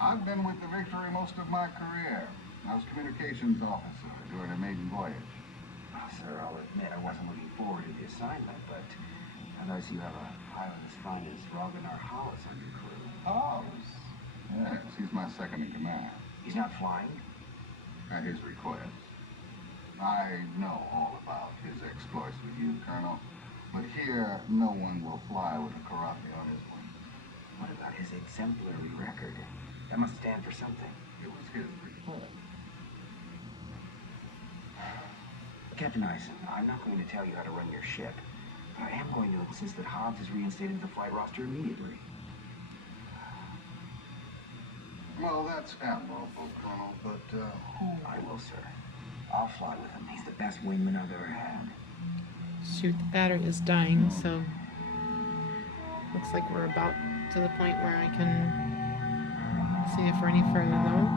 I've been with the Victory most of my career. I was communications officer during a maiden voyage. Well, sir, I'll admit I wasn't looking forward to the assignment, but I notice you have a pilot as fine as Ragnar Hollis on your crew. Hobbs? Yes, he's my second in command. He's not flying? At his request. I know all about his exploits with you, Colonel, but here no one will fly with a Kilrathi on his wing. What about his exemplary record? That must stand for something. It was his request. Captain Eisen, I'm not going to tell you how to run your ship, but I am going to insist that Hobbs is reinstated to the flight roster immediately. Well, that's admirable, Colonel, but I will, sir. I'll fly with him. He's the best wingman I've ever had. Shoot, the battery is dying, so looks like we're about to the point where I can see if we're any further though.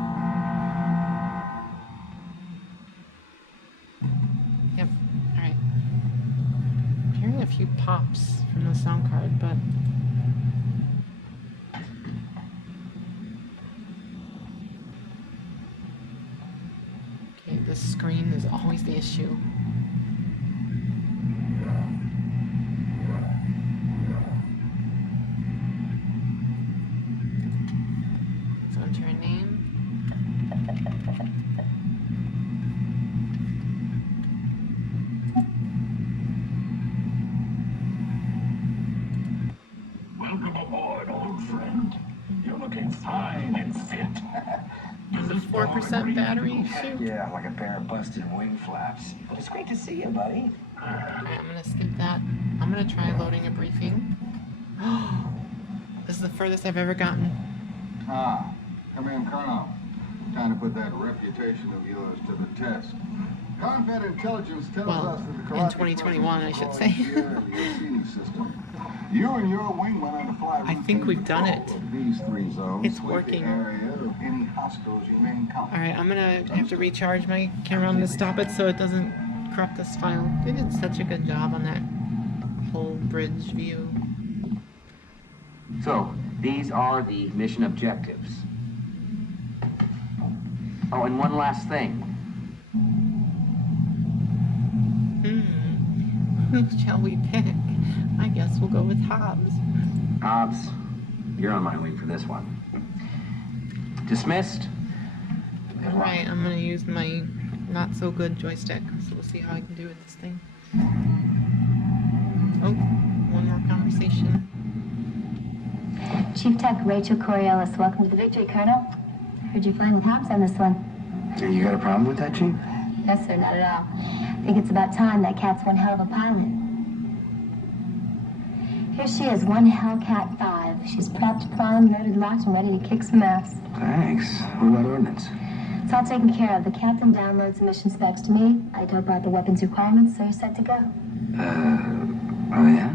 Yep, few pops from the sound card, but okay, the screen is always the issue. So enter a name. Welcome aboard, old friend. You're looking fine and fit. Does this 4% battery. Shoot. Yeah, like a pair of busted wing flaps. But it's great to see you, buddy. Alright, I'm gonna skip that. I'm gonna try loading a briefing. This is the furthest I've ever gotten. Ah, come in, Colonel. Time to put that reputation of yours to the test. Combat intelligence tells us that the in karate 2021, I should say. You and your wing went on to fly. I think we've done it. These 3 zones. It's with working. The area of any hostiles you may encounter. Alright, I'm gonna have to recharge my camera. I'm gonna stop it so it doesn't corrupt this file. They did such a good job on that whole bridge view. So, these are the mission objectives. Oh, and one last thing. Who shall we pick? I guess we'll go with Hobbs. Hobbs, you're on my wing for this one. Dismissed. Alright, I'm gonna use my not so good joystick, so we'll see how I can do with this thing. Oh, one more conversation. Chief Tech Rachel Coriolis, welcome to the victory, Colonel. Heard you're flying with Hobbs on this one. You got a problem with that, Chief? No, sir, not at all. I think it's about time. That cat's one hell of a pilot. Here she is, one Hellcat 5. She's prepped, primed, loaded, locked, and ready to kick some ass. Thanks. What about ordnance? It's all taken care of. The captain downloads the mission specs to me. I dope out the weapons requirements, so you're set to go. Oh yeah?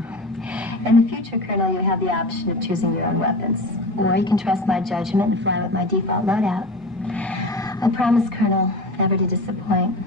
In the future, Colonel, you have the option of choosing your own weapons. Or you can trust my judgment and fly with my default loadout. I promise, Colonel, never to disappoint.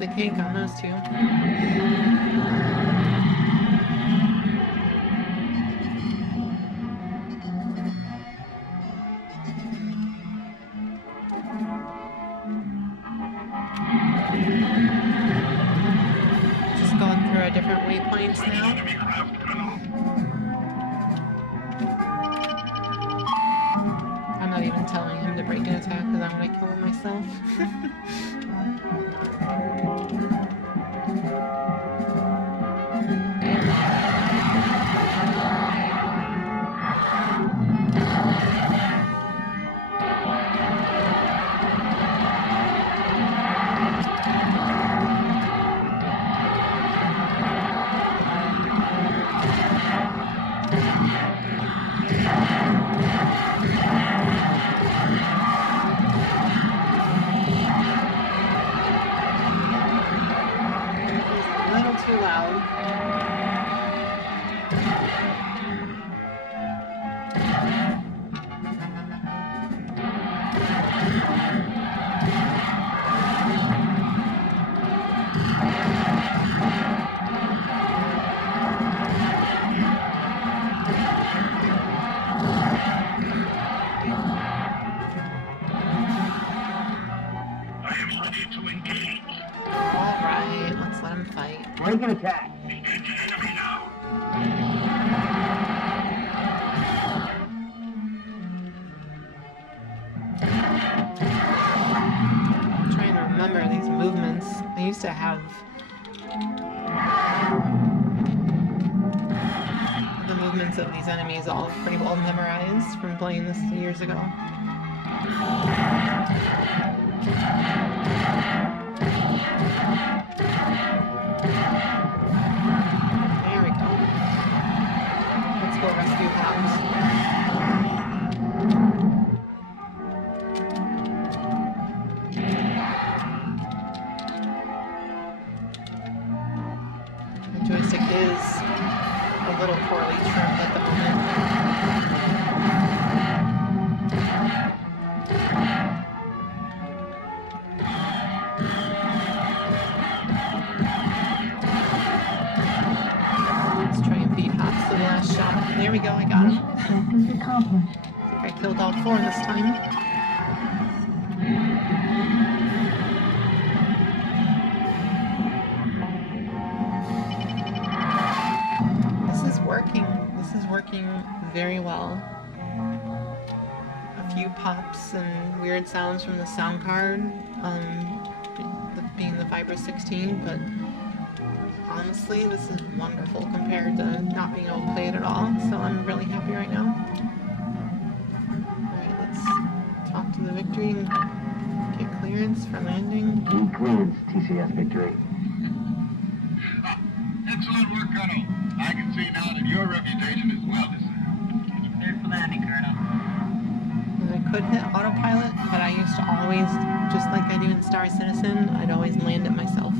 the cake on those two. Just going through a different waypoints now. I'm not even telling him to break an attack because I want to kill him myself. Alright, let's let him fight. Break an attack. I'm trying to remember these movements. I used to have the movements of these enemies all pretty well memorized from playing this years ago. There we go. Let's go rescue Hobbs. The joystick is a little poorly trimmed at the moment. Let's try and beat Hobbs to the last shot. There we go, I got him. I think I killed all four this time. This is working very well. A few pops and weird sounds from the sound card, being the Vibra 16, but honestly, this is wonderful compared to not being able to play it at all, so I'm really happy right now. Alright, let's talk to the Victory and get clearance for landing. Need clearance, TCS Victory. Excellent work, Colonel. I can see now that your reputation is well deserved. Cleared for landing, Colonel. I could hit autopilot, but I used to always, just like I do in Star Citizen, I'd always land it myself.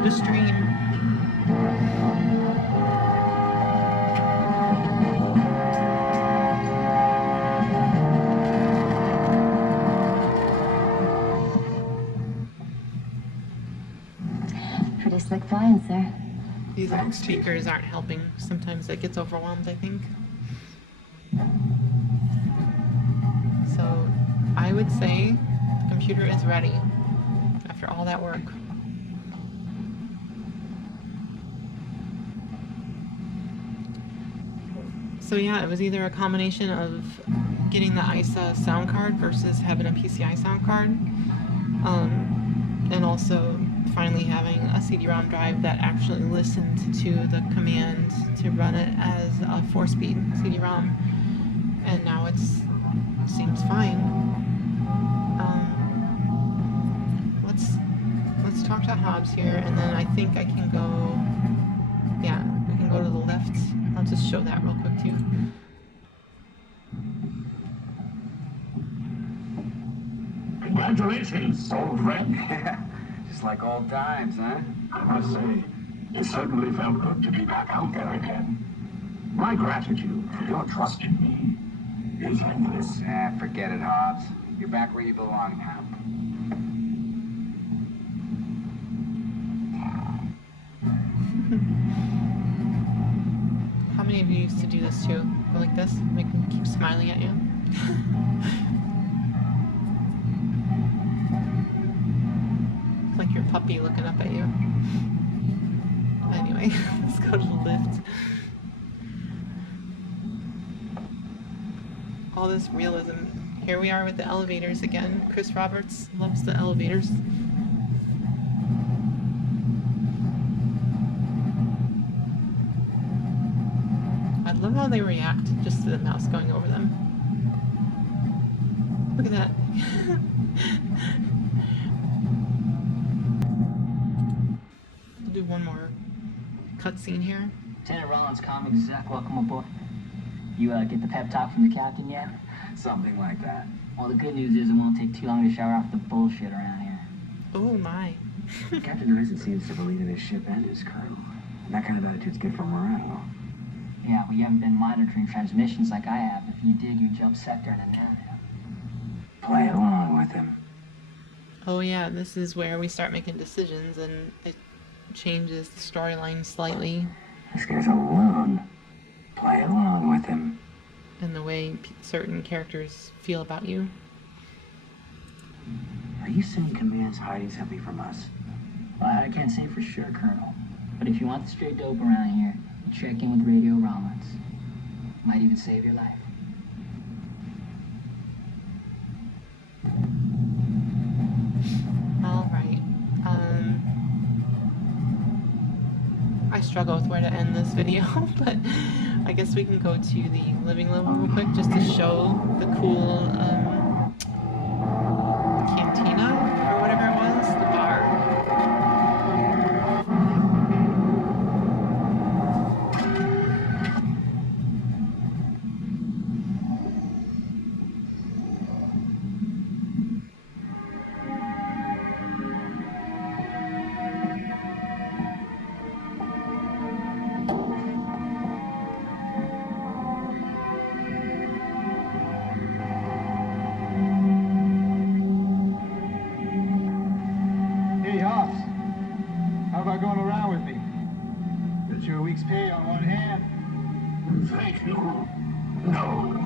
To stream. Pretty slick flying, sir. These speakers aren't helping. Sometimes it gets overwhelmed, I think. So, I would say the computer is ready after all that work. So yeah, it was either a combination of getting the ISA sound card versus having a PCI sound card, and also finally having a CD-ROM drive that actually listened to the command to run it as a 4-speed CD-ROM, and now it seems fine. Let's talk to Hobbs here, and then I think I can go... Yeah, we can go to the left. I'll just show that real quick too. Congratulations, old friend. Yeah, just like old times, huh? I must say, it certainly felt good to be back out there again. My gratitude for your trust in me is endless. Forget it, Hobbs. You're back where you belong now. How many of you used to do this too? Go like this? Make them keep smiling at you? It's like your puppy looking up at you. Anyway, let's go to the lift. All this realism. Here we are with the elevators again. Chris Roberts loves the elevators. I love how they react just to the mouse going over them. Look at that. We'll do one more cutscene here. Lieutenant Rollins, comm exec, welcome aboard. You get the pep talk from the captain yet? Something like that. Well, the good news is it won't take too long to shower off the bullshit around here. Oh my. Captain Dyson seems to believe in his ship and his crew. And that kind of attitude's good for morale. Yeah, well, you haven't been monitoring transmissions like I have. If you dig, you jump sector and then Play along with him. Oh yeah, this is where we start making decisions and it changes the storyline slightly. This guy's alone. Play along with him. And the way certain characters feel about you. Are you saying Command's hiding something from us? Well, I can't say for sure, Colonel. But if you want the straight dope around here, you check in with Radio Rollins. Might even save your life. Alright. I struggle with where to end this video, but I guess we can go to the living level real quick just to show the cool cantina or whatever it was, the bar. Hey, Hobbs. How about going around with me? Got your week's pay on one hand. Thank you. No.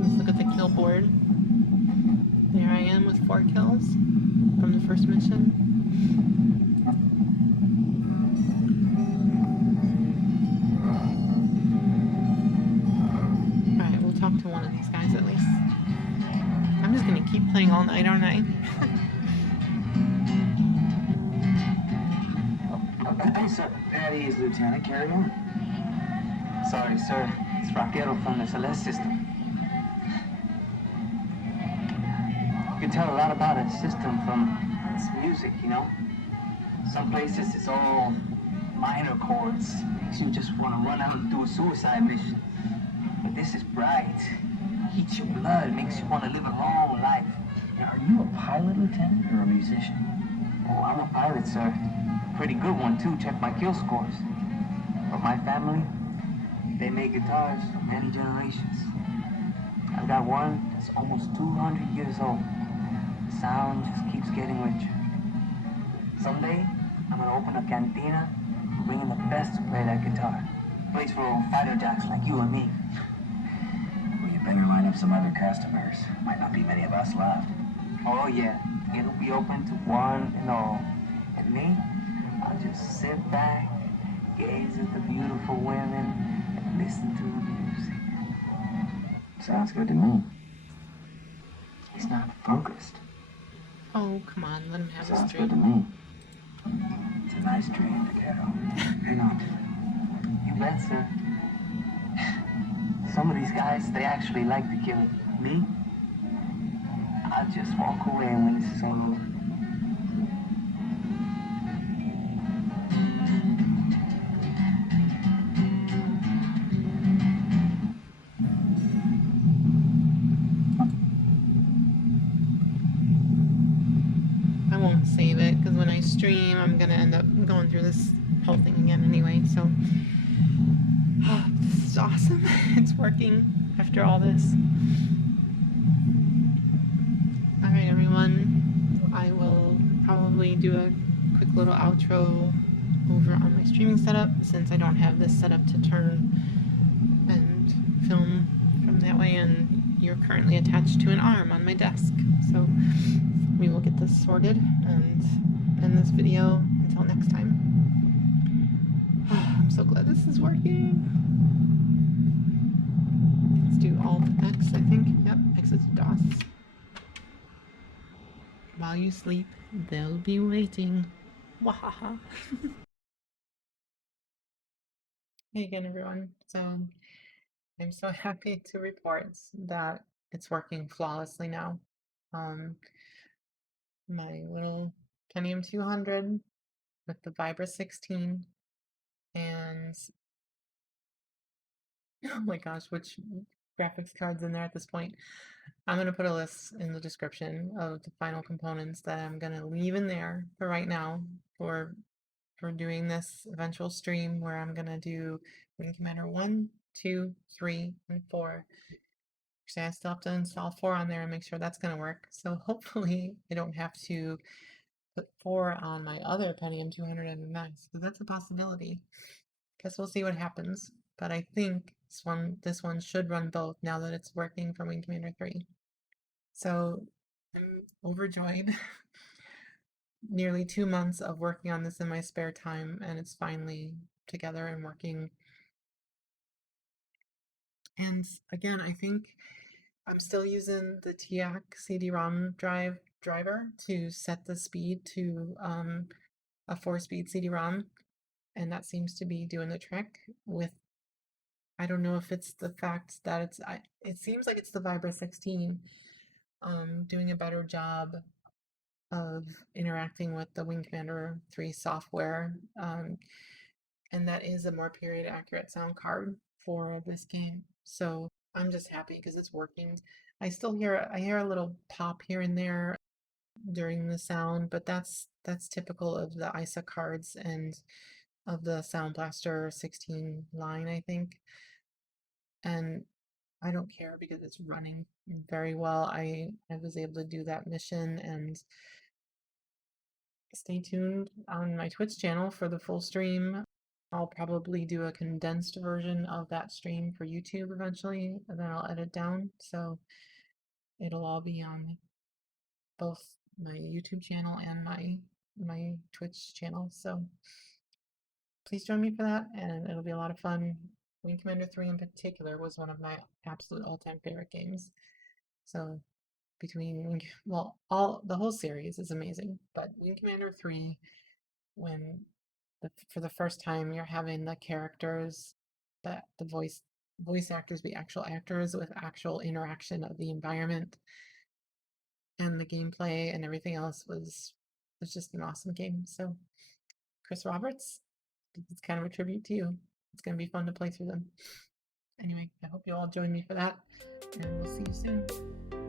Let's look at the kill board. There I am with 4 kills from the first mission. Alright, we'll talk to one of these guys at least. I'm just gonna keep playing all night, aren't I? Hey, sir. That is Lieutenant. Carry on. Sorry, sir. It's Raquel from the Celeste system. You can tell a lot about a system from its music, you know? Some places it's all minor chords. Makes you just want to run out and do a suicide mission. But this is bright. Heats your blood, makes you want to live a long life. Now, are you a pilot, Lieutenant, or a musician? Oh, I'm a pilot, sir. Pretty good one, too. Check my kill scores. But my family, they made guitars for many generations. I've got one that's almost 200 years old. The sound just keeps getting richer. Someday, I'm gonna open a cantina and bring in the best to play that guitar. Place for old fighter jacks like you and me. Well, you better line up some other customers. Might not be many of us left. Oh yeah, it'll be open to one and all. And me, I'll just sit back, gaze at the beautiful women, and listen to the music. Sounds good to me. He's not focused. Oh, come on, let him have his Sounds good dream. to me. It's a nice dream, Carol. Hang on to it. You bet, sir. Some of these guys, they actually like to kill it. Me? I'll just walk away when this is all over. I won't save it because when I stream, I'm gonna end up going through this whole thing again anyway. So, oh, this is awesome. It's working after all this. All right, everyone. I will probably do a quick little outro over on my streaming setup since I don't have this set up to turn and film from that way, and you're currently attached to an arm on my desk. So we will get this sorted and end this video until next time. Oh, I'm so glad this is working. Let's do Alt-X, I think. Yep, exit to DOS. While you sleep, they'll be waiting. Wahaha. Hey again, everyone. So I'm so happy to report that it's working flawlessly now. My little Pentium 200 with the Vibra 16 and oh my gosh, which graphics cards in there at this point. I'm going to put a list in the description of the final components that I'm going to leave in there for right now for doing this eventual stream where I'm going to do Wing Commander 1, 2, 3, and 4. Actually, I still have to install 4 on there and make sure that's going to work. So hopefully I don't have to put 4 on my other Pentium 209, because that's a possibility. Guess we'll see what happens. But I think this one should run both now that it's working for Wing Commander 3. So I'm overjoyed. Nearly 2 months of working on this in my spare time, and it's finally together and working. And again, I think I'm still using the TIAC CD-ROM driver to set the speed to a 4-speed CD-ROM, and that seems to be doing the trick. With I don't know if it's the fact that it seems like it's the Vibra 16 doing a better job of interacting with the Wing Commander 3 software, and that is a more period accurate sound card for this game. So I'm just happy because it's working. I hear a little pop here and there during the sound, but that's typical of the ISA cards and of the Sound Blaster 16 line, I think. And I don't care because it's running very well. I was able to do that mission, and stay tuned on my Twitch channel for the full stream. I'll probably do a condensed version of that stream for YouTube eventually, and then I'll edit down, so it'll all be on both my YouTube channel and my Twitch channel. So please join me for that, and it'll be a lot of fun. Wing Commander 3 in particular was one of my absolute all-time favorite games. So between the whole series is amazing, but Wing Commander 3, when for the first time you're having the characters, that the voice actors be actual actors with actual interaction of the environment, and the gameplay and everything else was just an awesome game. So Chris Roberts, it's kind of a tribute to you. It's going to be fun to play through them. Anyway, I hope you all join me for that, and we'll see you soon.